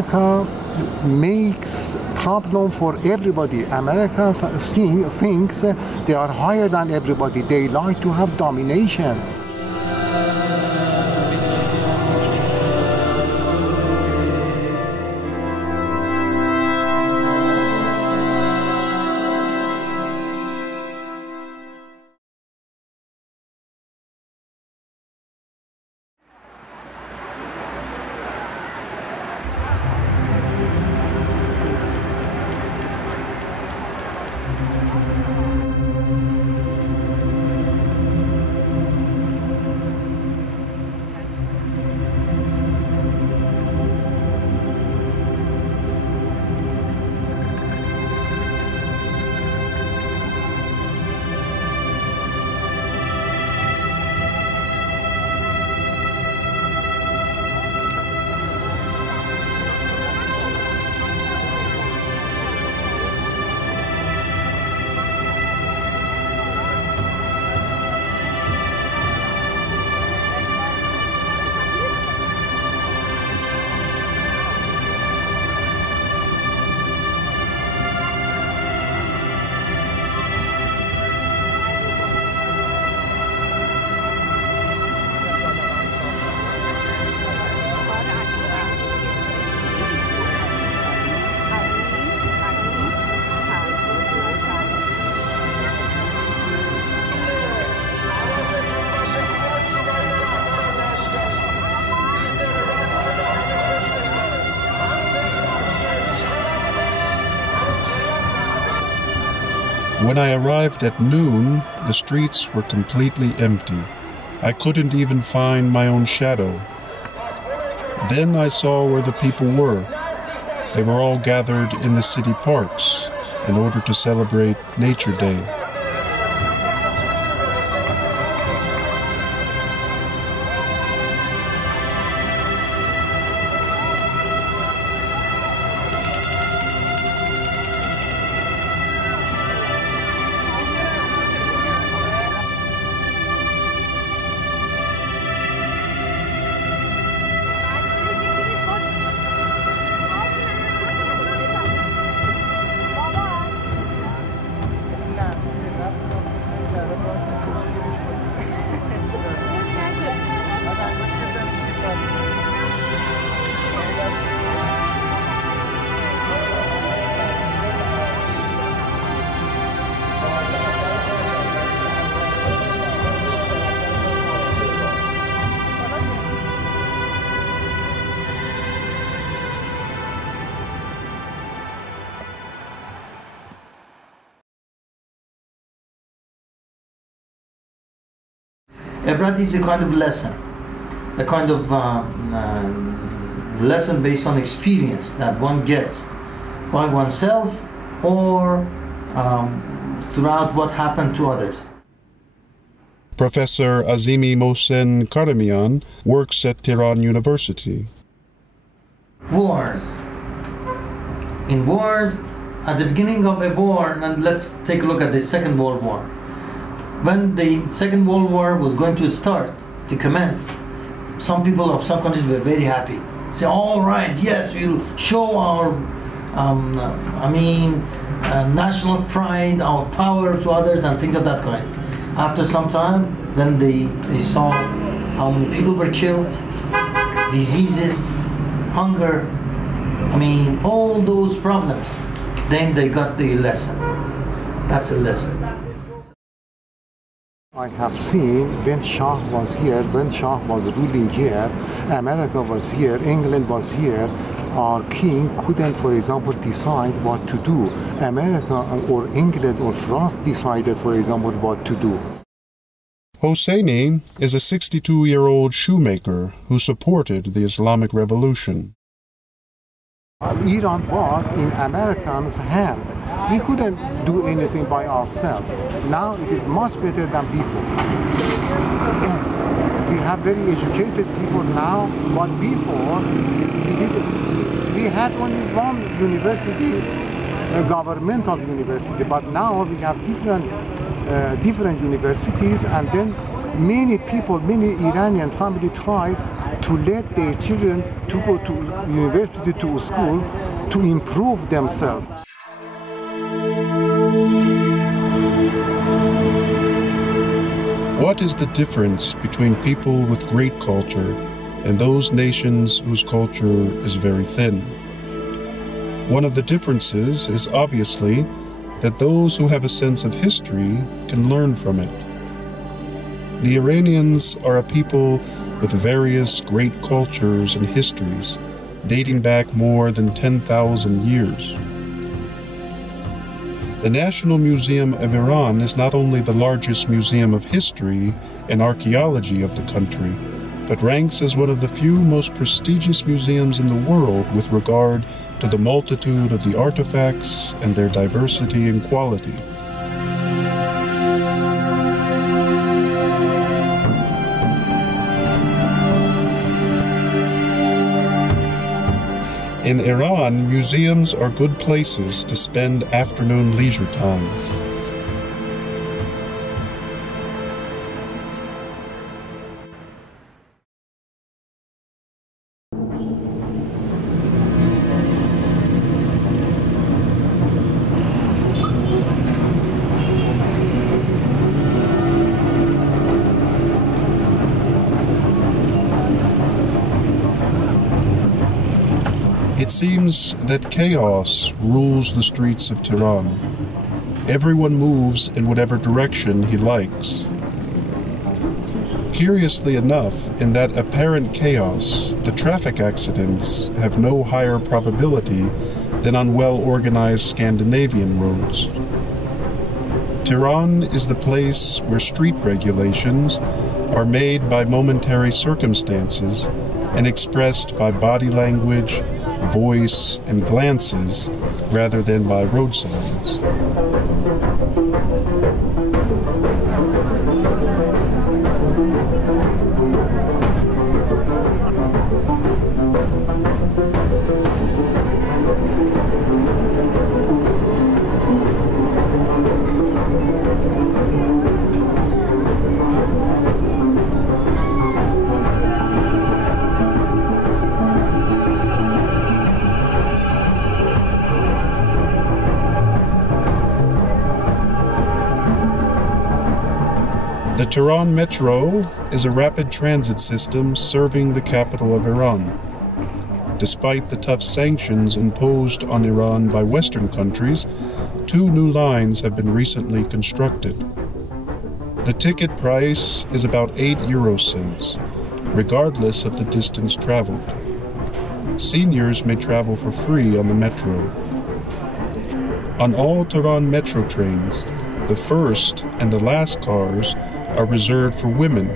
America makes problem for everybody. America thinks they are higher than everybody. They like to have domination. When I arrived at noon, the streets were completely empty. I couldn't even find my own shadow. Then I saw where the people were. They were all gathered in the city parks in order to celebrate Nature Day. EBRAT is a kind of lesson, a kind of lesson based on experience that one gets by oneself or throughout what happened to others. Professor Azimi Mohsen Karamian works at Tehran University. Wars. In wars, at the beginning of a war, and let's take a look at the Second World War. When the Second World War was going to start, to commence, some people of some countries were very happy. Say, all right, yes, we'll show our, national pride, our power to others and things of that kind. After some time, when they saw how many people were killed, diseases, hunger, I mean, all those problems, then they got the lesson. That's a lesson. I have seen when Shah was here, when Shah was ruling here, America was here, England was here, our king couldn't, for example, decide what to do. America or England or France decided, for example, what to do. Hosseini is a 62-year-old shoemaker who supported the Islamic Revolution. Iran was in Americans' hand. We couldn't do anything by ourselves. Now it is much better than before. We have very educated people now, but before we had only one university, a governmental university, but now we have different universities, and then many people, many Iranian families try to let their children to go to university, to school, to improve themselves. What is the difference between people with great culture and those nations whose culture is very thin? One of the differences is obviously that those who have a sense of history can learn from it. The Iranians are a people with various great cultures and histories dating back more than 10,000 years. The National Museum of Iran is not only the largest museum of history and archaeology of the country, but ranks as one of the few most prestigious museums in the world with regard to the multitude of the artifacts and their diversity and quality. In Iran, museums are good places to spend afternoon leisure time. It seems that chaos rules the streets of Tehran. Everyone moves in whatever direction he likes. Curiously enough, in that apparent chaos, the traffic accidents have no higher probability than on well-organized Scandinavian roads. Tehran is the place where street regulations are made by momentary circumstances and expressed by body language, voice, and glances rather than by road signs. The Tehran Metro is a rapid transit system serving the capital of Iran. Despite the tough sanctions imposed on Iran by Western countries, 2 new lines have been recently constructed. The ticket price is about 8 euro cents, regardless of the distance traveled. Seniors may travel for free on the metro. On all Tehran metro trains, the first and the last cars are reserved for women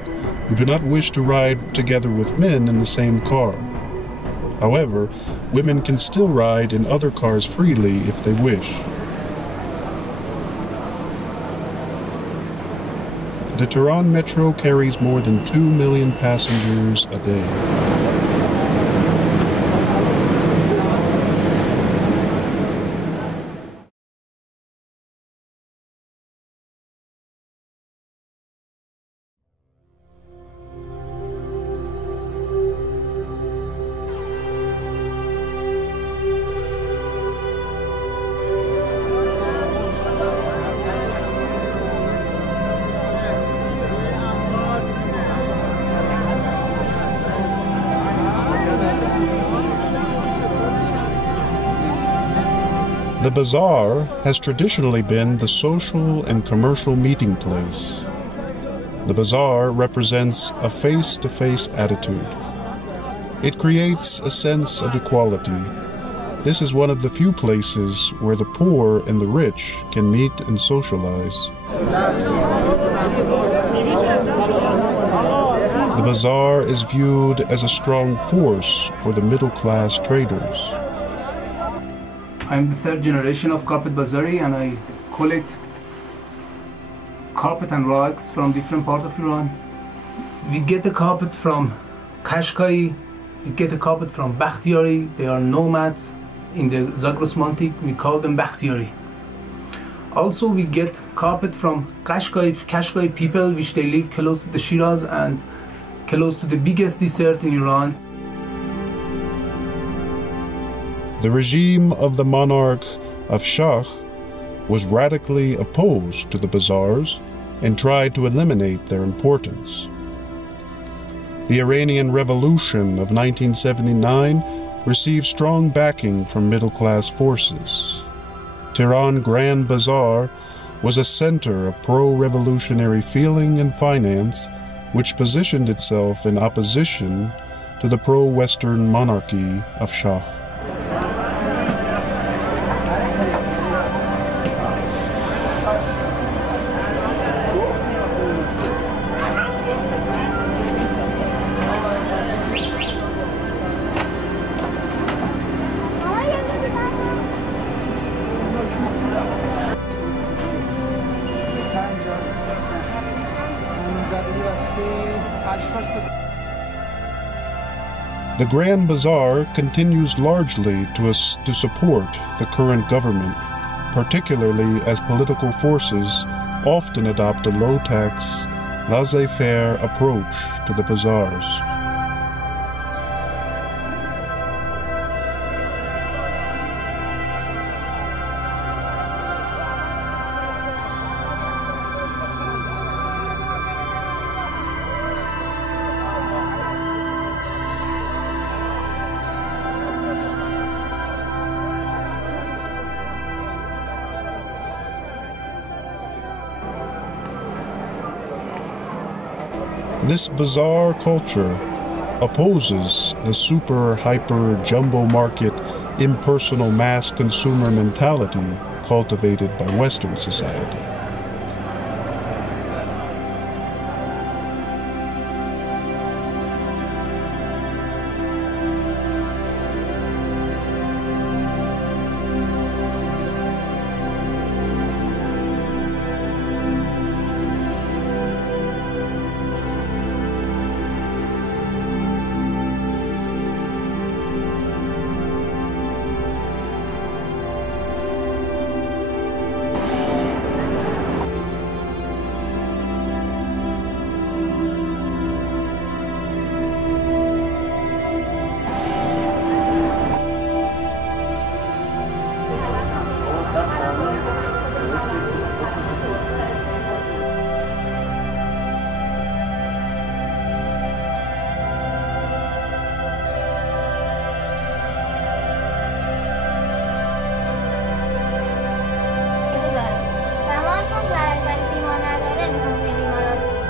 who do not wish to ride together with men in the same car. However, women can still ride in other cars freely if they wish. The Tehran Metro carries more than 2 million passengers a day. The bazaar has traditionally been the social and commercial meeting place. The bazaar represents a face-to-face attitude. It creates a sense of equality. This is one of the few places where the poor and the rich can meet and socialize. The bazaar is viewed as a strong force for the middle-class traders. I'm the third generation of carpet bazari, and I collect carpet and rugs from different parts of Iran. We get the carpet from Qashqai, we get the carpet from Bakhtiyari. They are nomads. In the Zagros Mantic, we call them Bakhtiyari. Also, we get carpet from Qashqai people, which they live close to the Shiraz and close to the biggest desert in Iran. The regime of the monarch of Shah was radically opposed to the bazaars and tried to eliminate their importance. The Iranian Revolution of 1979 received strong backing from middle-class forces. Tehran Grand Bazaar was a center of pro-revolutionary feeling and finance, which positioned itself in opposition to the pro-Western monarchy of Shah. The Grand Bazaar continues largely to support the current government, particularly as political forces often adopt a low-tax, laissez-faire approach to the bazaars. This bazaar culture opposes the super, hyper, jumbo market, impersonal mass consumer mentality cultivated by Western society.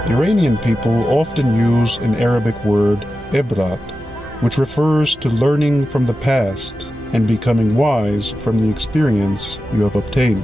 Iranian people often use an Arabic word, EBRAT, which refers to learning from the past and becoming wise from the experience you have obtained.